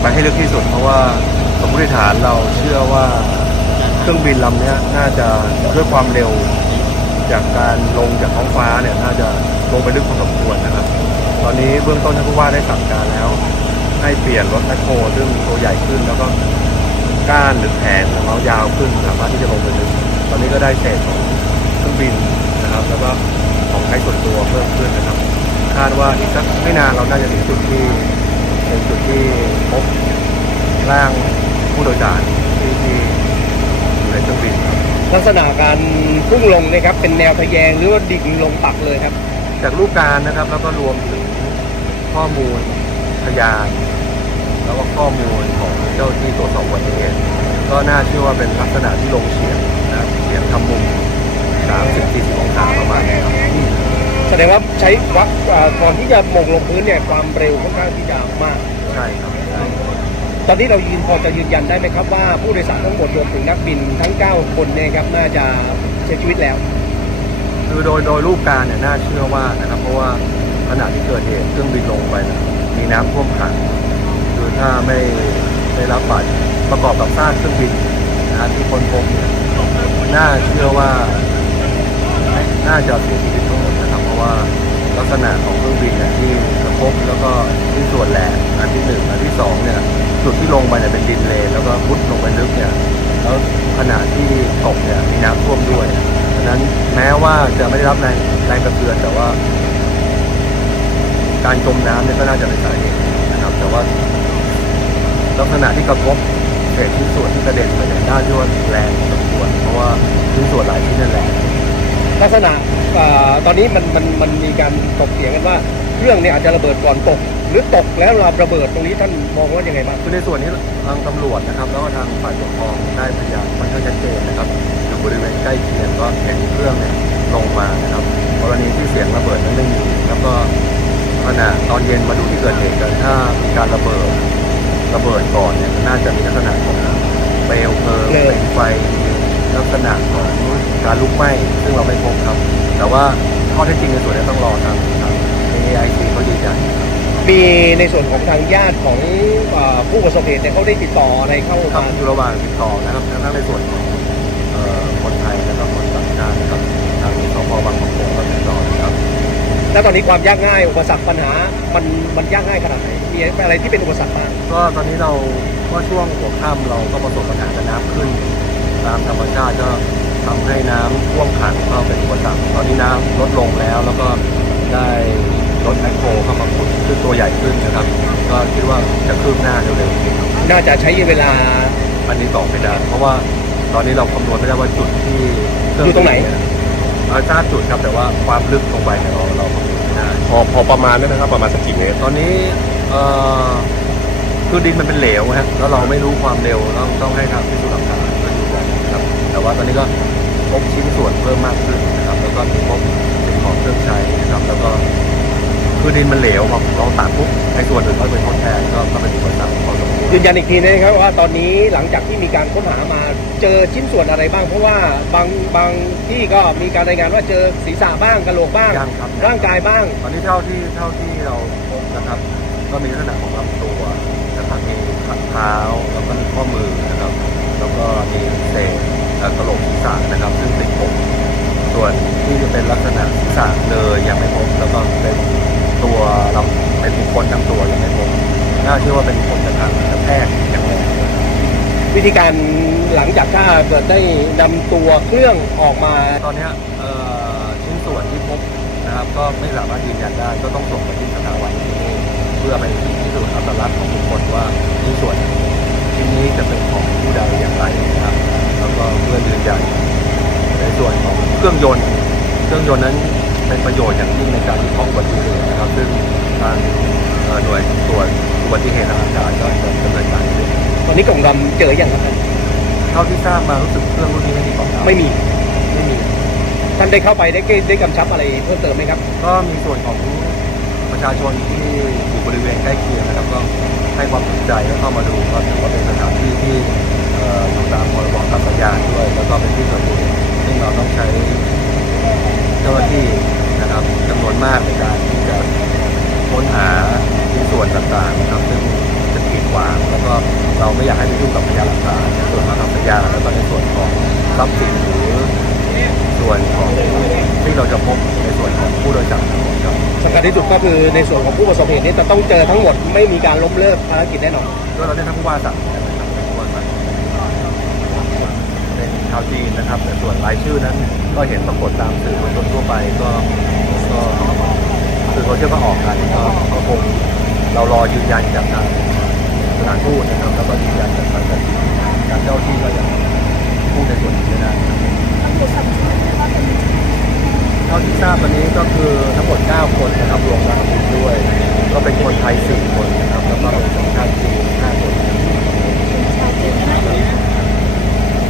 ไปให้ลึกที่สุด เพราะว่าสมมติฐานเราเชื่อว่าเครื่องบินลำนี้น่าจะด้วยความเร็ว จากการลงจากท้องฟ้าเนี่ยน่าจะลงไปลึกพอสมควรนะครับ ตอนนี้เบื้องต้นท่านผู้ว่าได้สั่งการแล้ว ให้เปลี่ยนรถแมคโครซึ่งตัวใหญ่ขึ้นแล้วก็ก้านหรือแผงของเรายาวขึ้นสามารถที่จะลงไปลึกตอนนี้ก็ได้เศษของเครื่องบินนะครับ แล้วก็ของใช้ส่วนตัวเพิ่มขึ้นนะครับ คาดว่าอีกสักไม่นานเราน่าจะถึงจุดที่ เป็นจุดที่พบร่างผู้โดยสารที่ที่อยู่ในเครื่องบินครับลักษณะการพุ่งลงเนะครับเป็นแนวทะแยงหรือว่าดิ่งลงตักเลยครับ จากรูปการณ์นะครับ แล้วก็รวมถึงข้อมูลพยาน แล้วก็ข้อมูลของเจ้าที่ตรวจสอบอุบัติเหตุก็น่าเชื่อว่าเป็นลักษณะที่ลงเฉียงนะครับเฉียงทำมุม 30-40องศาประมาณนี้ครับ แสดงว่าใช้วัดเอ่อก่อนที่จะมงลงพื้นเนี่ยความเร็วค่อนข้างที่จะมาก ใช่ครับใช่ตอนนี้เรายืนพอจะยืนยันได้ไหมครับว่าผู้โดยสารทั้งหมดรวมถึงนักบินทั้ง 9 คนเนี่ยครับน่าจะเสียชีวิตแล้ว คือโดยโดยรูปการณ์เนี่ยน่าเชื่อว่านะครับ เพราะว่าขณะที่เกิดเหตุเครื่องบินลงไปนะมีน้ำท่วมขังคือถ้าไม่ได้รับบาดเจ็บประกอบกับซากเครื่องบินนะฮะที่คนพบเนี่ยน่าเชื่อว่าน่าจะเสียชีวิตทั้ง ว่าลักษณะของเครื่องบินเนี่ยที่กระทบแล้วก็ที่ส่วนแหลกอันที่หนึ่งอันที่สองเนี่ยจุดที่ลงไปเนี่ยเป็นดินเลนแล้วก็มุดลงไปลึกเนี่ยแล้วขณะที่ตกเนี่ยมีน้ำท่วมด้วยฉะนั้นแม้ว่าจะไม่ได้รับแรงแรงกระเทือนแต่ว่า การจมน้ำเนี่ยก็น่าจะเป็นสาเหตุนะครับ แต่ว่าลักษณะที่กระทบเศษชิ้นส่วนที่กระเด็นไปเนี่ยน่าจะว่าแรงพอสมควรเพราะว่าชิ้นส่วนหลายชิ้นนั่นแหละ ลักษณะเอ่อตอนนี้มันมันมันมีการตกเถียงกันว่าเครื่องเนี่ยอาจจะระเบิดก่อนตก หรือตกแล้วเราระเบิดตรงนี้ท่านมองว่ายังไงบ้างคือในส่วนนี้ทางตำรวจนะครับ แล้วก็ทางฝ่ายปกครองได้พยานค่อนข้างชัดเจนนะครับอยู่บริเวณใกล้เคียงก็เห็นเครื่องเนี่ยลงมานะครับกรณีที่เสียงระเบิดนั้นไม่มีแล้วก็ขณะตอนเย็นมาดูที่เกิดเหตุกันถ้ามีการระเบิดระเบิดก่อนเนี่ยน่าจะมีลักษณะของเปลวเพลิงเปลวเป็นไฟลักษณะของ การลุกไหม้ซึ่งเราไม่พบครับ แต่ว่าข้อเท็จจริงในส่วนนี้ต้องรอทางทาง AIC เขายืนยันมีในส่วนของทางญาติของเอ่อผู้ประสบเหตุเนี่ยเขาได้ติดต่ออะไรเข้าครัมาบอยู่ระหว่างติดต่อนะครับทั้งในส่วนของเอ่อคนไทยและก็คนต่างชาตินะครับทางสพบางประกงก็ติดต่อนะครับ แล้วตอนนี้ความยากง่ายอุปสรรคปัญหา มันมันยากง่ายขนาดไหนมีอะไรที่เป็นอุปสรรคบ้าง ก็ตอนนี้เราก็ช่วงหัวค่ำเราก็ประสบปัญหากับน้ำขึ้น ตามธรรมชาติก็ ทำให้น้ำท่วมขังก็เป็นอุปสรรคตอนนี้น้ำลดลงแล้ว แล้วก็ได้รถแมคโครเข้ามาขุดขึ้นตัวใหญ่ขึ้นนะครับ ก็คิดว่าจะคืบหน้าเร็วๆนี้ครับน่าจะใช้เวลาอันนี้ตอบไม่ได้เพราะว่าตอนนี้เราคำนวณไม่ได้ว่าจุดที่เคอยู่ตรงไหนเอ่อทราบจุดครับแต่ว่าความลึกลงไปเนี่ยเราเราคำนวณไม่ได้พอพอประมาณนั้นนะครับ ประมาณสักกี่เมตรตอนนี้เอ่อคือดินมันเป็นเหลวฮะแล้วเราไม่รู้ความเร็วต้องต้องให้ทางพิสูจน์หลักฐานมาดูกันนะครับ แต่ว่าตอนนี้ก็พบชิ้นส่วนเพิ่มมากขึ้นนะครับ แล้วก็มีพบสิ่งของเครื่องใช้นะครับ แล้วก็คือดินมันเหลวพอเราตัดปุ๊บไอ้ส่วนอื่นก็เป็นทดแทนก็ก็เป็นอุปสรรคพอสมควรยืนยันอีกทีนะครับว่าตอนนี้หลังจากที่มีการค้นหามาเจอชิ้นส่วนอะไรบ้าง เพราะว่าบางบางที่ก็มีการรายงานว่าเจอศีรษะบ้างกระโหลกบ้าง ยังครับร่างกายบ้าง ตอนนี้เท่าที่เท่าที่เราพบนะครับ ก็มีลักษณะของลำตัวนะครับมีขัดเท้าแล้วก็มีข้อมือนะครับ แล้วก็มีเศษเอ่อกระโหลกศีรษะนะครับ ซึ่งติดผมส่วนที่จะเป็นลักษณะศีรษะเลยยังไม่พบแล้วก็เป็นตัวลำเป็นบุคคลทั้งตัวยังไม่พบน่าเชื่อว่าเป็นผลจากการกระแทกอย่างแรงวิธีการหลังจากถ้าเกิดได้นำตัวเครื่องออกมาตอนนี้ชิ้นส่วนที่พบนะครับ ก็ไม่สามารถยืนยันได้ ก็ต้องส่งไปที่สถาบันเพื่อไปพิสูจน์อัตลักษณ์ของบุคคลว่าชิ้นส่วนชิ้นนี้จะเป็นของผู้ใดอย่างไรนะครับแล้วก็เพื่อยืนยันในส่วนของเครื่องยนต์ เครื่องยนต์นั้นเป็นประโยชน์อย่างยิ่งในการวิเคราะห์อุบัติเหตุนะครับ ซึ่ง ทางเอ่อหน่วยตรวจอุบัติเหตุทางอากาศก็จะดำเนินการอยู่ตอนนี้กล่องดำเจออย่างครับท่านเท่าที่ทราบมารู้สึกเครื่องรุ่นนี้ไม่มีของเราไม่มีไม่มี ท่านได้เข้าไปได้ได้กำชับอะไรเพิ่มเติมไหมครับ ก็มีส่วนของประชาชนที่อยู่บริเวณใกล้เคียงนะครับก็ให้ความสนใจและเข้ามาดูก็ถือว่าเป็นสถานที่ที่เอ่ออยู่ตามพรบขับสัญญาณด้วย แล้วก็เป็นที่เกิดเหตุซึ่งเราต้องใช้เจ้าหน้าที่นะครับจำนวนมากใน ส่วนของพยานแล้วก็ในส่วนของทรัพย์สินหรือส่วนของที่เราจะพบในส่วนของผู้โดยสารทั้งหมดครับสำคัญที่สุดก็คือในส่วนของผู้ประสบเหตุนี้จะต้องเจอทั้งหมดไม่มีการล้มเลิกภารกิจแน่นอนก็เราได้ทั้งผู้ว่าสั่งนะครับเป็นผู้ว่าสั่งเป็นชาวจีนนะครับแต่ส่วนรายชื่อนั้นก็เห็นปรากฏตามสื่อมวลชนทั่วไปก็ก็คือเขาเชื่อว่าออกกันก็ก็คงเรารอยืนยันจากทาง สถานทูตนะครับแล้วก็ยืนยันจากทางทางเจ้าที่ก็ยังพูดในส่วนนี้ไม่ได้เท่าที่ทราบวันนี้ก็คือทั้งหมด 9 คนนะครับรวมกับคุณด้วย ก็เป็นคนไทย 4 คนนะครับแล้วก็เป็นช